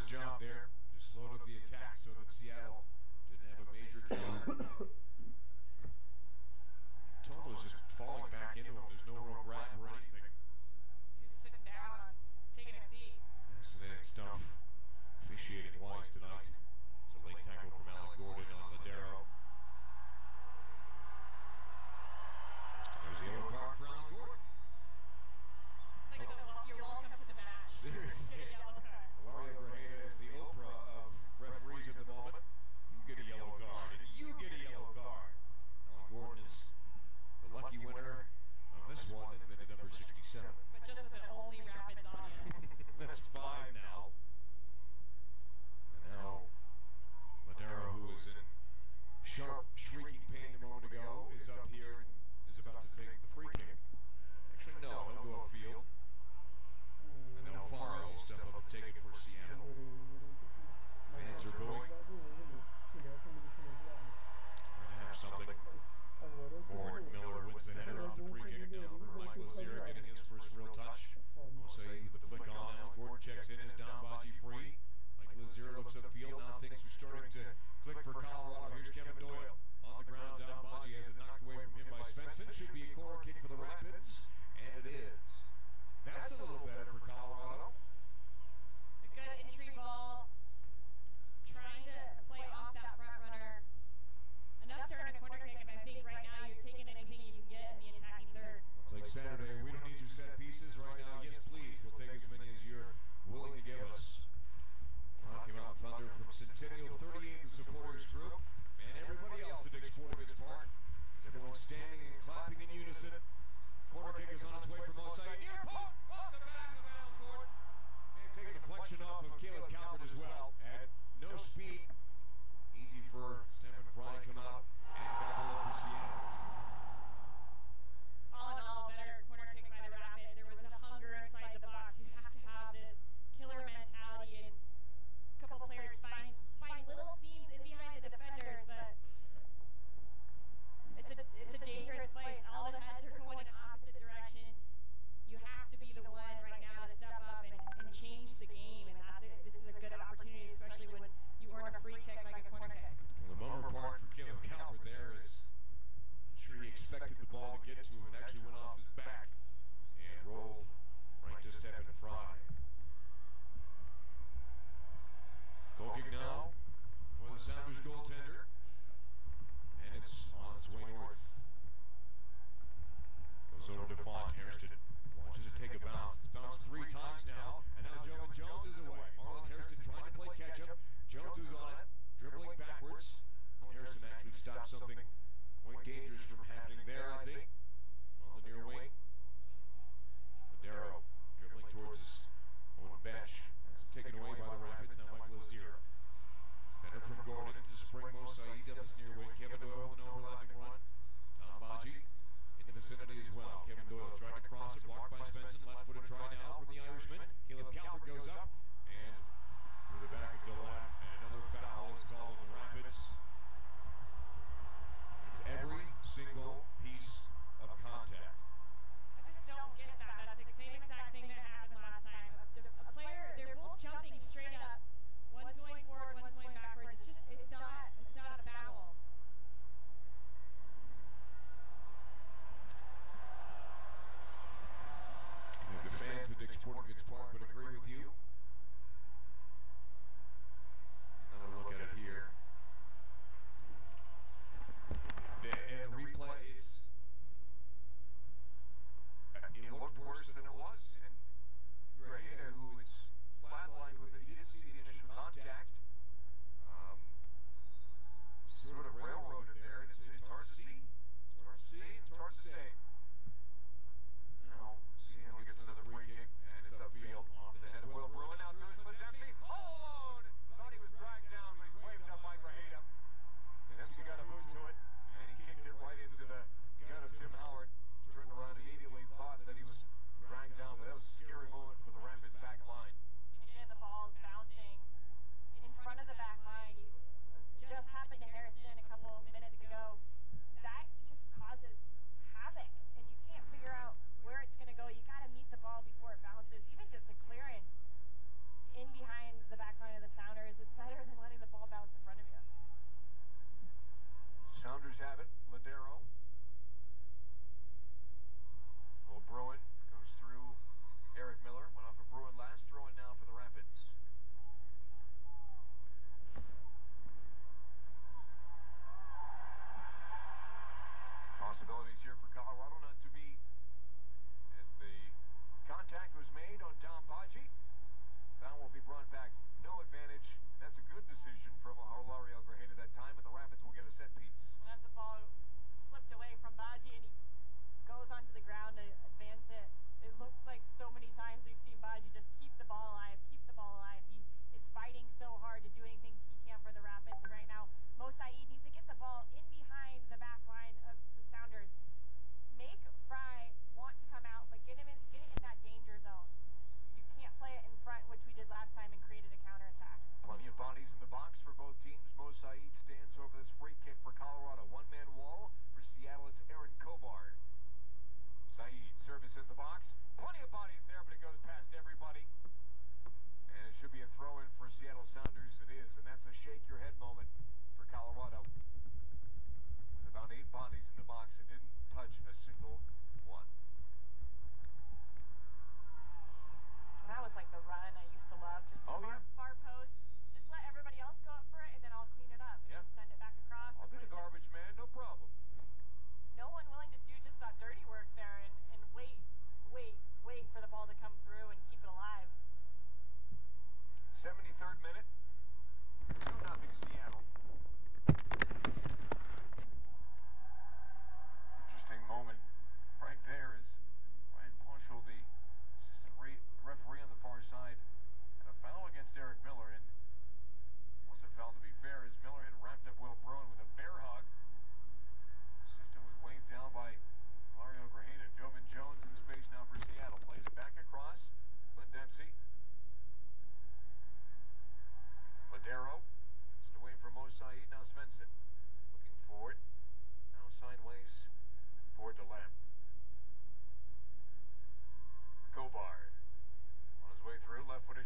his job there. Just slowed up the attack so that Seattle didn't have a major counter. Tolo's just falling back into him. There's no real grab or anything. Just sitting down, taking a seat. Fascinating stuff. Officiating wise tonight. It's a late tackle from Alan Gordon on Ladero. There's a yellow card for Alan Gordon. It's like you're welcome to the match. Seriously. Get a yellow card. Mario Grajeda is the Oprah of referees at the moment. You get a yellow card, and you get a yellow card. Alan Gordon is the lucky winner of this one in minute number 60.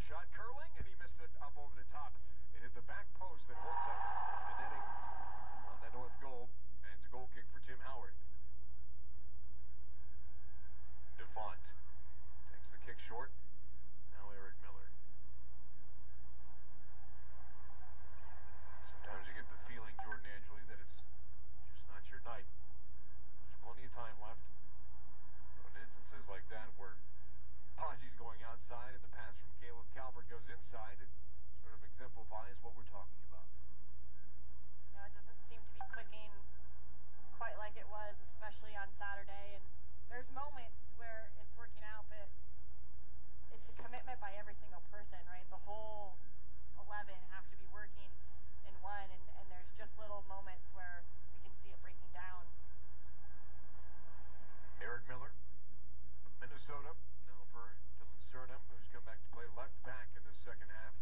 shot curling, and he missed it up over the top. It hit the back post that holds up the netting on that north goal, and it's a goal kick for Tim Howard. DeFont takes the kick short. Now Eric Miller. Sometimes you get the feeling, Jordan Angeli, that it's just not your night. There's plenty of time left. But in instances like that where Paji's going outside and the pass from Caleb Calvert goes inside, it sort of exemplifies what we're talking about. Yeah, it doesn't seem to be clicking quite like it was, especially on Saturday. And there's moments where it's working out, but it's a commitment by every single person, right? The whole 11 have to be working in one, and there's just little moments where we can see it breaking down. Eric Miller of Minnesota, now for Dylan Surnham, who's come back to play left back in the second half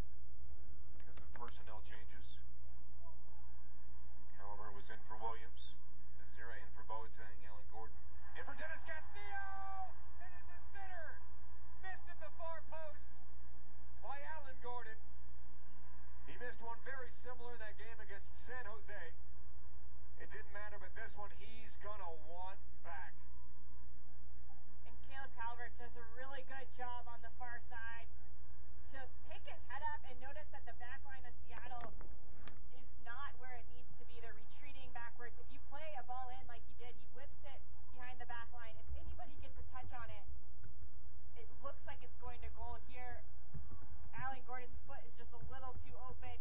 because of personnel changes. Caliber was in for Williams. Azira in for Boateng. Alan Gordon in for Dennis Castillo! And it's a sitter! Missed at the far post by Alan Gordon. He missed one very similar in that game against San Jose. It didn't matter, but this one he's gonna want back. And Caleb Calvert does a really good job on the far side to pick his head up and notice that the back line of Seattle is not where it needs to be. They're retreating backwards. If you play a ball in like he did, he whips it behind the back line. If anybody gets a touch on it, it looks like it's going to goal here. Alan Gordon's foot is just a little too open.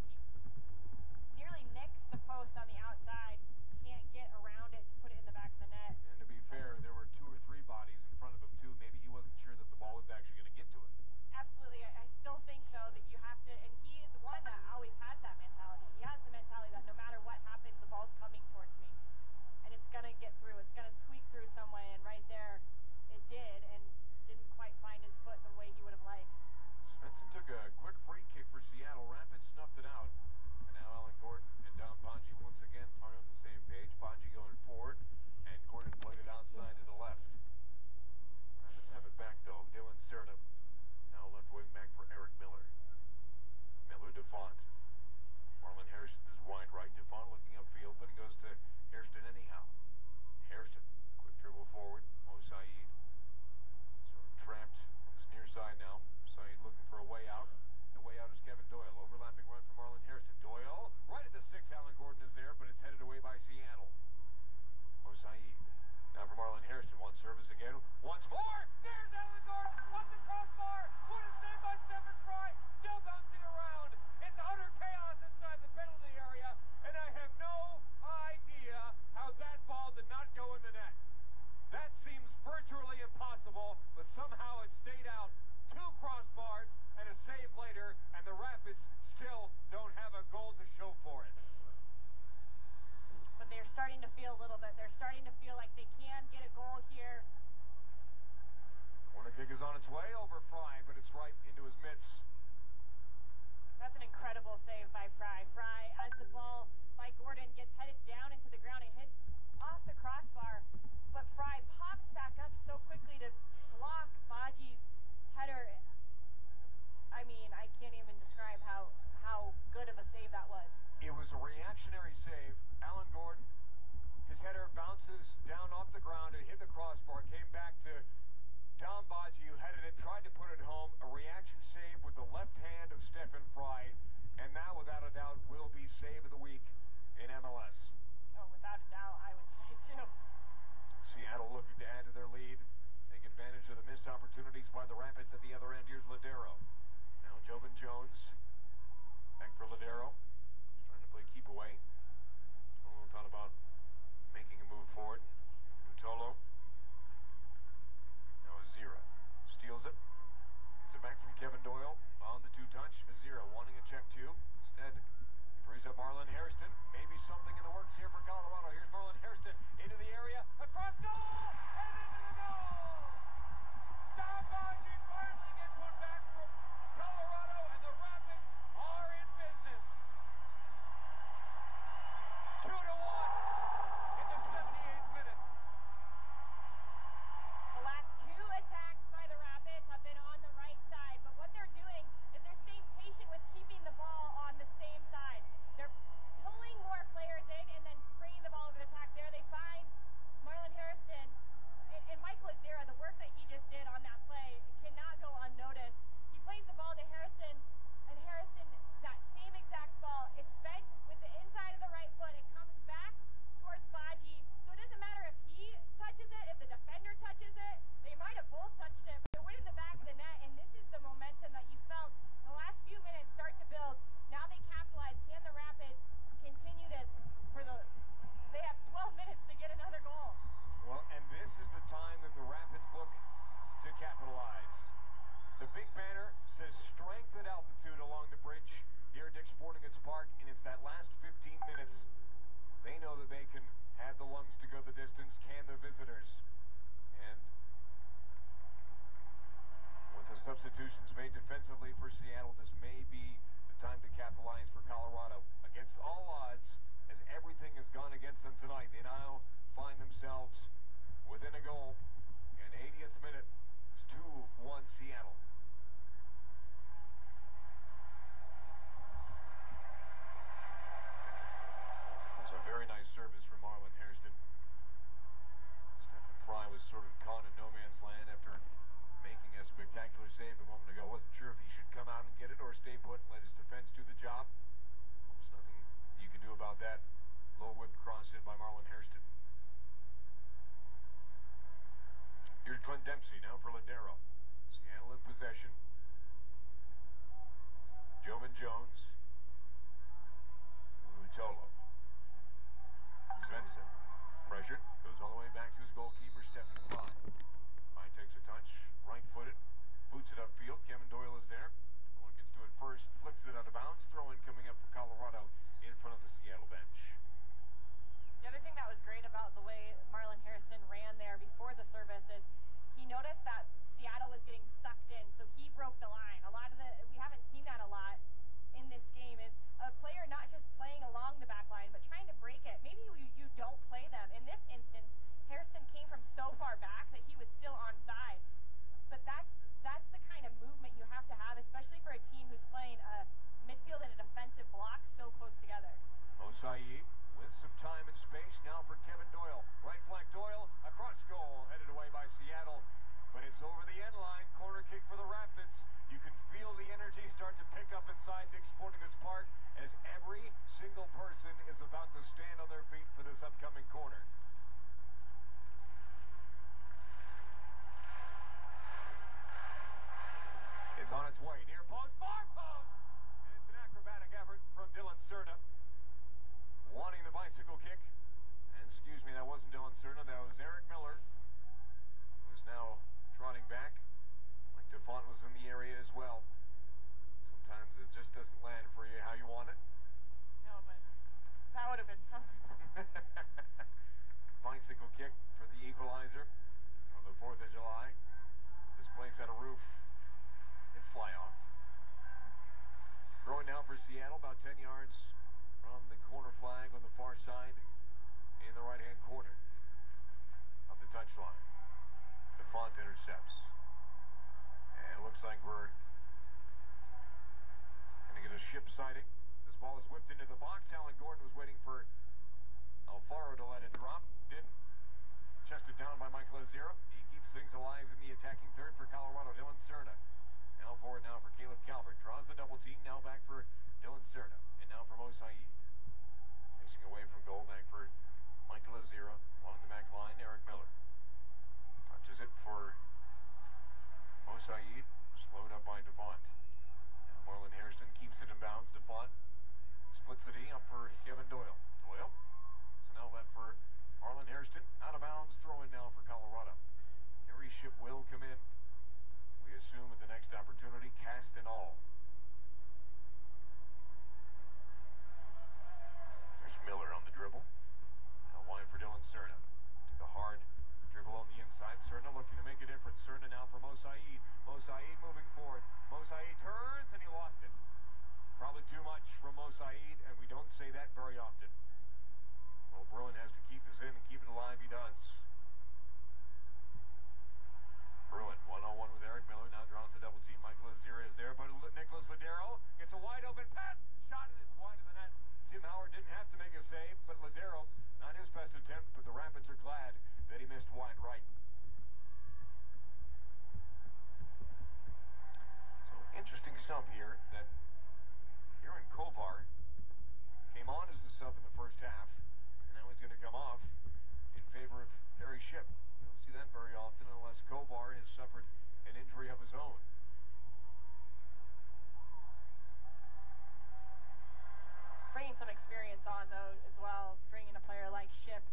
He nearly nicks the post on the outside. Can't get around it to put it in the back of the net. And to be fair, there were 2 or 3 bodies in front of him too. Maybe he wasn't sure that the ball was actually going to get to him. Absolutely. I still think, though, that you have to, and he is one that always has that mentality. He has the mentality that no matter what happens, the ball's coming towards me. And it's going to get through. It's going to squeak through some way, and right there it did, and didn't quite find his foot the way he would have liked. Svensson took a quick free kick for Seattle. Rapids snuffed it out. And now Alan Gordon and Don Bonji once again are on the same page. Bonji going forward, and Gordon played it outside to the left. Rapids have it back, though. Dylan Surnham. Now left wing back for Eric Miller. Miller DeFont. Marlon Hairston is wide right. DeFont looking upfield, but he goes to Hairston anyhow. Hairston, quick dribble forward. Mo Saeed. Sort of trapped on this near side now. Saeed looking for a way out. The way out is Kevin Doyle. Overlapping run from Marlon Hairston. Doyle, right at the 6. Alan Gordon is there, but it's headed away by Seattle. Mo Saeed. Now for Marlon Hairston. One service again. Once more. There's Alan Gordon on the crossbar. What a save by Stephen Fry. Still bouncing around. It's utter chaos inside the penalty area, and I have no idea how that ball did not go in the net. That seems virtually impossible, but somehow it stayed out. 2 crossbars and a save later, and the Rapids still don't have a goal to show for it. But they're starting to feel a little bit. They're starting to feel like they can get a goal here. Corner kick is on its way over Fry, but it's right into his mitts. That's an incredible save by Fry. Fry, as the ball by Gordon gets headed down into the ground, it hits off the crossbar, but Fry pops back up so quickly to block Baji's header. I mean, I can't even describe how good of a save that was. It was a reactionary save. Alan Gordon, his header bounces down off the ground and hit the crossbar, came back to Don Baji, who headed it, tried to put it home. A reaction save with the left hand of Stephen Fry, and that, without a doubt, will be save of the week in MLS. Oh, without a doubt, I would say too. Seattle looking to add to their lead, take advantage of the missed opportunities by the Rapids at the other end. Here's Ladero. Now Jovan Jones, back for Ladero. He's trying to play keep away. Tolo thought about making a move forward. Tolo. Now Azira steals it. Gets it back from Kevin Doyle on the 2-touch. Azira wanting a check too. Instead, he frees up Marlon Hairston. Maybe something in the works here for Colorado. Here's Marlon Hairston into the area. Across goal! And into the goal! Don Bonji finally gets one back from distance can the visitors. And with the substitutions made defensively for Seattle, this may be the time to capitalize for Colorado. Against all odds, as everything has gone against them tonight, they now find themselves within a goal. And 80th minute, it's 2-1 Seattle. That's a very nice service from Marlon Hairston. Stephen Fry was sort of caught in no man's land after making a spectacular save a moment ago. Wasn't sure if he should come out and get it or stay put and let his defense do the job. Almost nothing you can do about that. Low whip cross in by Marlon Hairston. Here's Clint Dempsey now for Ladero. Seattle in possession. Joman Jones. Utolo. Svensson. Pressured. Goes all the way back to his goalkeeper, Stephen Fry. Fry takes a touch. Right-footed. Boots it upfield. Kevin Doyle is there. Doyle gets to it first. Flicks it out of bounds. Throw-in coming up for Colorado in front of the Seattle bench. The other thing that was great about the way Marlon Hairston ran there before the service is he noticed that Seattle was getting sucked in, so he broke the line. We haven't seen that a lot in this game, is a player not just playing along the back line, but trying to break it. Maybe you don't play them. In this instance, Hairston came from so far back that he was still onside. But that's the kind of movement you have to have, especially for a team who's playing a midfield and a defensive block so close together. Osai with some time and space now for Kevin Doyle. Right flank Doyle, across goal, headed away by Seattle. But it's over the end line. Corner kick for the Rapids. You can feel the energy start to pick up inside Dick's Sporting Goods Park as every single person is about to stand on their feet for this upcoming corner. It's on its way. Near post, far post! And it's an acrobatic effort from Dylan Cerna. Wanting the bicycle kick. And excuse me, that wasn't Dylan Cerna, that was Eric Miller, who's now trotting back. Like DeFont was in the area as well. Sometimes it just doesn't land for you how you want it. No, but that would have been something. Bicycle kick for the equalizer on the 4th of July. This place had a roof. It'd fly off. Throwing now for Seattle, about 10 yards from the corner flag on the far side in the right-hand corner of the touchline. DeFont intercepts. And it looks like we're going to get a ship sighting. This ball is whipped into the box. Alan Gordon was waiting for Alfaro to let it drop. Didn't. Chested down by Michael Azira. He keeps things alive in the attacking third for Colorado. Dylan Cerna. Now forward now for Caleb Calvert. Draws the double team. Now back for Dylan Cerna. And now for Mo Saeed. Facing away from goal. Back for Michael Azira. Along the back line, Eric Miller. Touches it for Mo Saeed. Slowed up by DeFont. Now Marlon Hairston keeps it in bounds. DeFont splits the D up for Kevin Doyle. Doyle. So now left for Marlon Hairston. Out of bounds. Throw in now for Colorado. Harry Ship will come in. We assume at the next opportunity, cast and all. There's Miller on the dribble. Now wide for Dylan Cerna. Took a hard dribble on the inside. Cerna looking to make a difference. Cerna now for Mo Saeed. Mo Saeed moving forward. Mo Saeed turns and he lost it. Probably too much from Mo Saeed, and we don't say that very often. Well, Bruin has to keep this in and keep it alive. He does. Bruin, 1-on-1 with Eric Miller, now draws the double team. Michael Azira is there, but Nicholas Ladero gets a wide open pass, shot and it's wide of the net. Tim Howard didn't have to make a save, but Ladero, not his best attempt, but the Rapids are glad that he missed wide right. So, interesting sub here that Aaron Kovar came on as the sub in the first half, and now he's going to come off in favor of Harry Ship. See that very often unless Kovar has suffered an injury of his own. Bringing some experience on, though, as well. Bringing a player like Ship,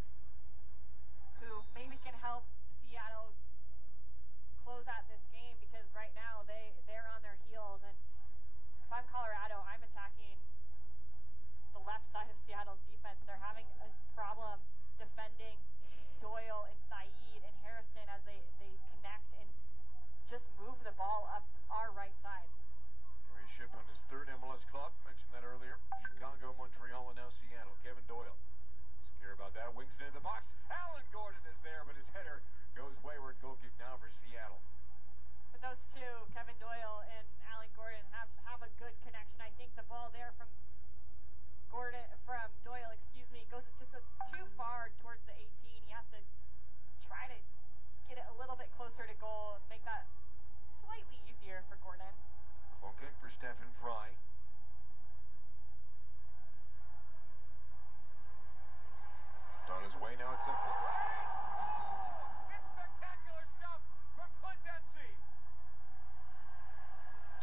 who maybe can help Seattle close out this game, because right now they're on their heels. And if I'm Colorado, I'm attacking the left side of Seattle's defense. They're having a problem defending that, wings it into the box. Alan Gordon is there, but his header goes wayward. Goal kick now for Seattle. But those two, Kevin Doyle and Alan Gordon, have a good connection. I think the ball there from Doyle, goes just too far towards the 18. He has to try to get it a little bit closer to goal, make that slightly easier for Gordon. Goal kick for Stephen Fry. On his way now, it's a foot race. Oh, it's spectacular stuff from Clint Dempsey.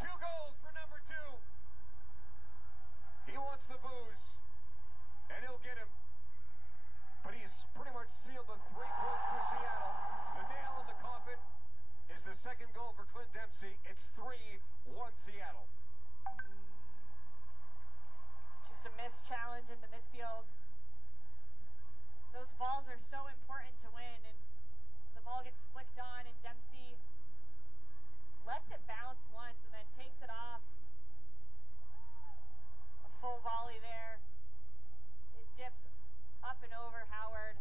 2 goals for number 2. He wants the booze, and he'll get him. But he's pretty much sealed the 3 points for Seattle. The nail in the coffin is the second goal for Clint Dempsey. It's 3-1 Seattle. Just a missed challenge in the midfield. Those balls are so important to win, and the ball gets flicked on, and Dempsey lets it bounce once and then takes it off. A full volley there. It dips up and over Howard.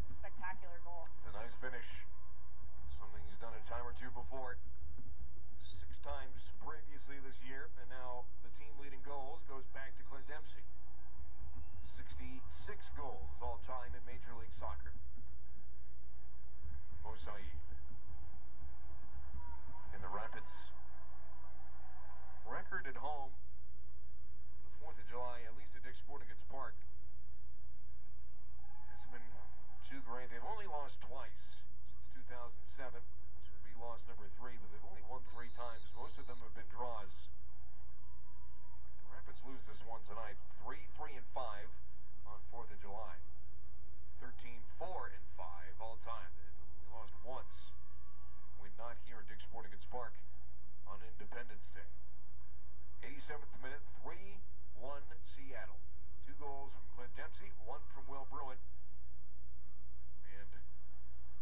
It's a spectacular goal. It's a nice finish. Something he's done a time or two before. 6 times previously this year, and now the team leading goals goes back to Clint Dempsey. 66 goals all time in Major League Soccer. Mo Saeed. In the Rapids record at home, the 4th of July, at least at Dick's Sporting Goods Park, hasn't been too great. They've only lost twice since 2007. This would be loss number 3, but they've only won 3 times. Most of them have been draws. If the Rapids lose this one tonight, 3-3-5 on 4th of July. 13-4-5 all time. They've only lost once. When not here at Dick's Sporting Goods Park on Independence Day. 87th minute, 3-1 Seattle. 2 goals from Clint Dempsey, 1 from Will Bruin. And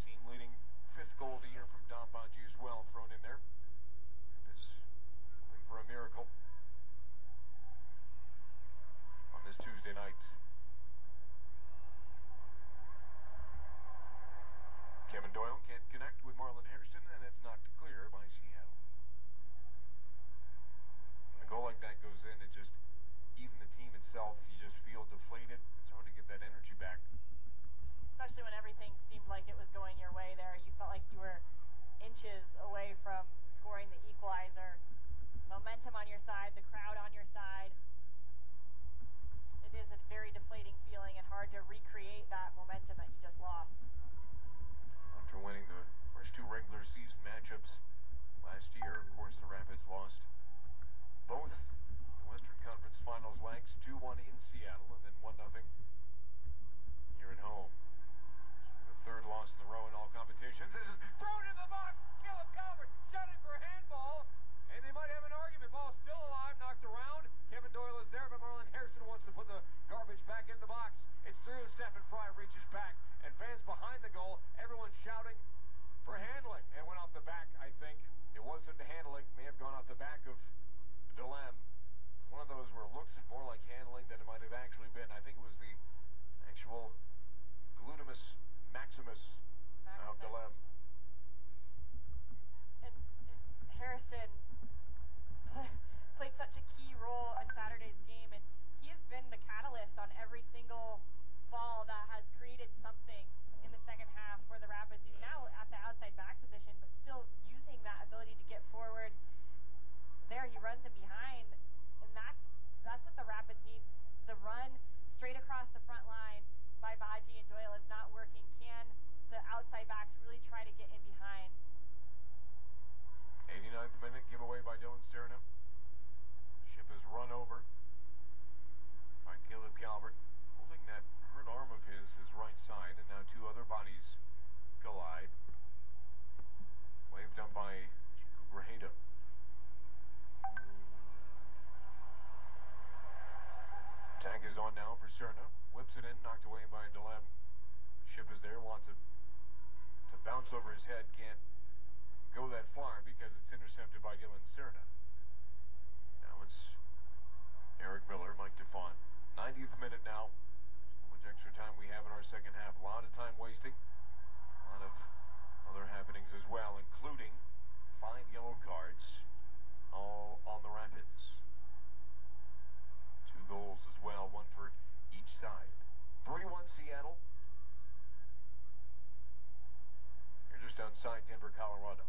team leading 5th goal of the year from Don Bonji as well, thrown in there. Rapids hoping for a miracle on this Tuesday night. Kevin Doyle can't connect with Marlon Hairston, and it's knocked clear by Seattle. When a goal like that goes in, it just, even the team itself, you just feel deflated. It's hard to get that energy back. Especially when everything seemed like it was going your way there. You felt like you were inches away from scoring the equalizer. Momentum on your side, the crowd on your side. It is a very deflating feeling and hard to recreate that momentum that you just lost. After winning the first 2 regular season matchups last year, of course, the Rapids lost both the Western Conference Finals legs, 2-1 in Seattle and then 1-0 here at home. The 3rd loss in a row in all competitions. This is thrown in the box. Caleb Calvert shot it for a handball, and they might have an argument. Ball still alive, knocked around. Kevin Doyle is there, but Marlon Hairston wants to put the garbage back in the box. It's through. Stephen Fry reaches back, and fans behind the goal, everyone's shouting for handling. And went off the back, I think. It wasn't handling. May have gone off the back of Delem. One of those where it looks more like handling than it might have actually been. I think it was the actual glutamus maximus of Delem. And Harrison played such a key role in Saturday's game, and he has been the catalyst on every single ball that has created something in the second half for the Rapids. He's now at the outside back position, but still using that ability to get forward. There he runs in behind, and that's what the Rapids need. The run straight across the front line by Baji and Doyle is not working. Can the outside backs really try to get in behind? 89th minute, giveaway by Dylan Serna. Ship is run over by Caleb Calvert, holding that hurt arm of his right side, and now 2 other bodies collide. Waved up by Chico Grajeda. Tag is on now for Serna. Whips it in, knocked away by Delem. Ship is there, wants it to bounce over his head, can't go that far because it's intercepted by Dylan Serna. Now it's Eric Miller, Mike DeFont. 90th minute now. extra time we have in our second half. A lot of time wasting. A lot of other happenings as well, including 5 yellow cards, all on the Rapids. 2 goals as well, 1 for each side. 3-1 Seattle. You're just outside Denver, Colorado.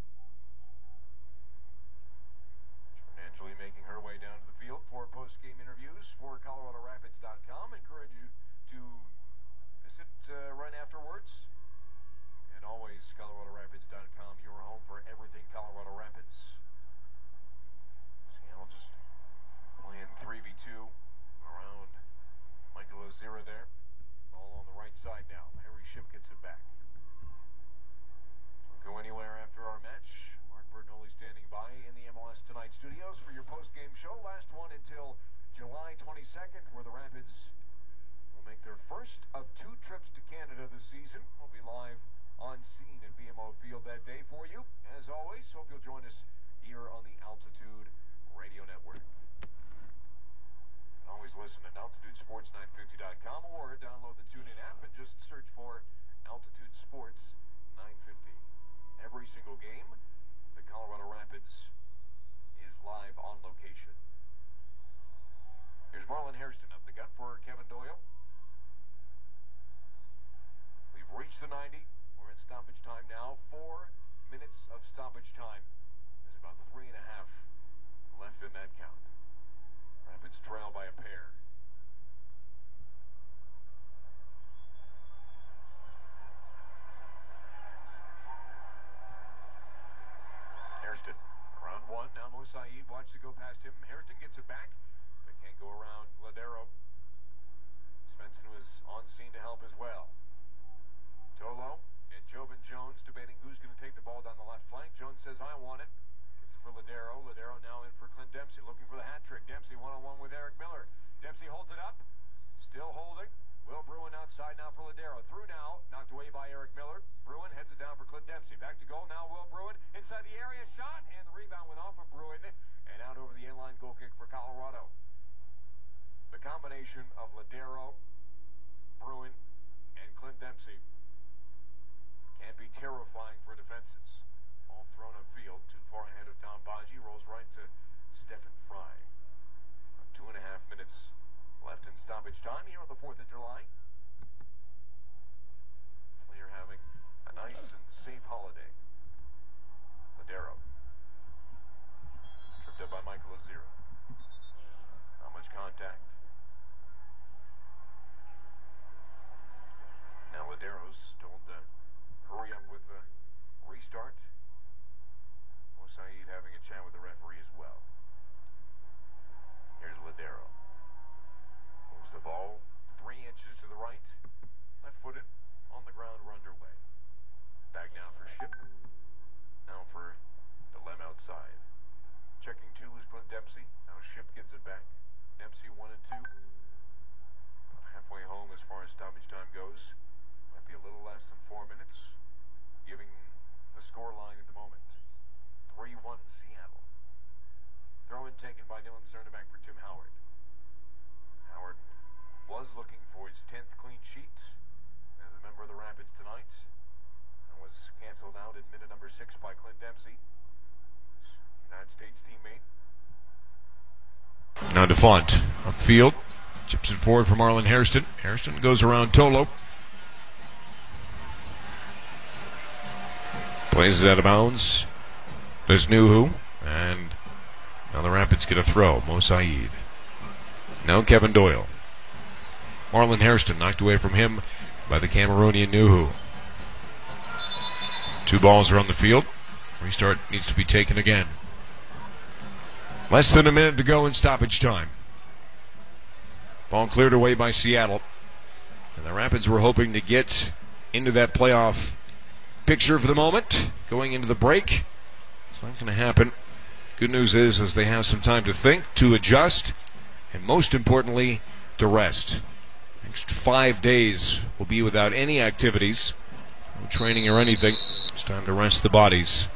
Angeli making her way down to the field for post-game interviews for ColoradoRapids.com. Encourage you to visit right afterwards. And always ColoradoRapids.com, your home for everything Colorado Rapids. Seattle just playing 3v2 around Michael Ozira there. Ball on the right side now. Harry Shipp gets it back. Don't go anywhere after our match. Bertoli standing by in the MLS Tonight studios for your post-game show. Last one until July 22nd, where the Rapids will make their first of 2 trips to Canada this season. We'll be live on scene at BMO Field that day for you. As always, hope you'll join us here on the Altitude Radio Network. You can always listen at AltitudeSports950.com or download the TuneIn app and just search for Altitude Sports 950. Every single game, the Colorado Rapids is live on location. Here's Marlon Hairston up the gut for Kevin Doyle. We've reached the 90. We're in stoppage time now. 4 minutes of stoppage time. There's about 3.5 left in that count. Rapids trail by a pair. Hairston, around 1, now Mosaid watches it go past him. Hairston gets it back, but can't go around Ladero. Svensson was on scene to help as well. Tolo and Jovan Jones debating who's going to take the ball down the left flank. Jones says, I want it. Gets it for Ladero. Ladero now in for Clint Dempsey, looking for the hat trick. Dempsey one-on-one with Eric Miller. Dempsey holds it up, still holding. Will Bruin outside now for Ladero. Through now, knocked away by Eric Miller. Bruin heads it down for Clint Dempsey. Back to goal now, Will Bruin. Inside the area, shot, and the rebound went off of Bruin. And out over the inline goal kick for Colorado. The combination of Ladero, Bruin, and Clint Dempsey can be terrifying for defenses. All thrown upfield, too far ahead of Tom Baji. Rolls right to Stephen Fry. 2.5 minutes left in stoppage time here on the 4th of July. Player having a nice and safe holiday. Ladero. Tripped up by Michael Ozira. Not much contact. Now Ladero's told to hurry up with the restart. Mosaid having a chat with the referee as well. Here's Ladero. Moves the ball 3 inches to the right. Left-footed, on the ground, we're underway. Back now for Shipp. Now for the Lem outside. Checking 2 is Clint Dempsey. Now Shipp gives it back. Dempsey 1 and 2. About halfway home as far as stoppage time goes. Might be a little less than 4 minutes. Giving the score line at the moment. 3-1 Seattle. Throw-in taken by Dylan Cerneback for Tim Howard. Howard was looking for his 10th clean sheet as a member of the Rapids tonight. And was canceled out in minute number 6 by Clint Dempsey, his United States teammate. Now DeFont upfield. Chips it forward for Marlon Hairston. Hairston goes around Tolo. Plays it out of bounds. There's Nuhu. And now the Rapids get a throw. Mosaid. Now Kevin Doyle. Marlon Hairston knocked away from him by the Cameroonian Nuhu. 2 balls are on the field. Restart needs to be taken again. Less than a minute to go in stoppage time. Ball cleared away by Seattle. And the Rapids were hoping to get into that playoff picture for the moment. Going into the break. It's not going to happen. Good news is they have some time to think, to adjust, and most importantly, to rest. Next 5 days will be without any activities, no training or anything. It's time to rest the bodies.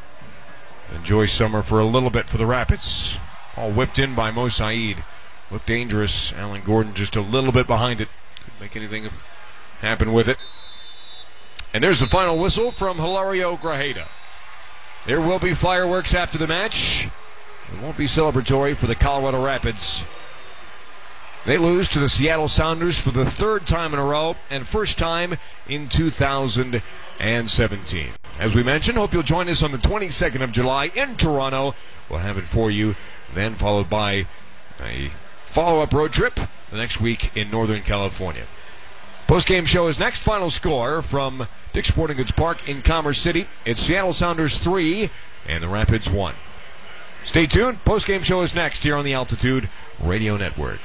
Enjoy summer for a little bit for the Rapids. All whipped in by Mosaid. Looked dangerous. Alan Gordon just a little bit behind it. Couldn't make anything happen with it. And there's the final whistle from Hilario Grajeda. There will be fireworks after the match. It won't be celebratory for the Colorado Rapids. They lose to the Seattle Sounders for the third time in a row and first time in 2017. As we mentioned, hope you'll join us on the 22nd of July in Toronto. We'll have it for you, then followed by a follow-up road trip the next week in Northern California. Post-game show is next. Final score from Dick's Sporting Goods Park in Commerce City. It's Seattle Sounders 3 and the Rapids 1. Stay tuned. Post-game show is next here on the Altitude Radio Network.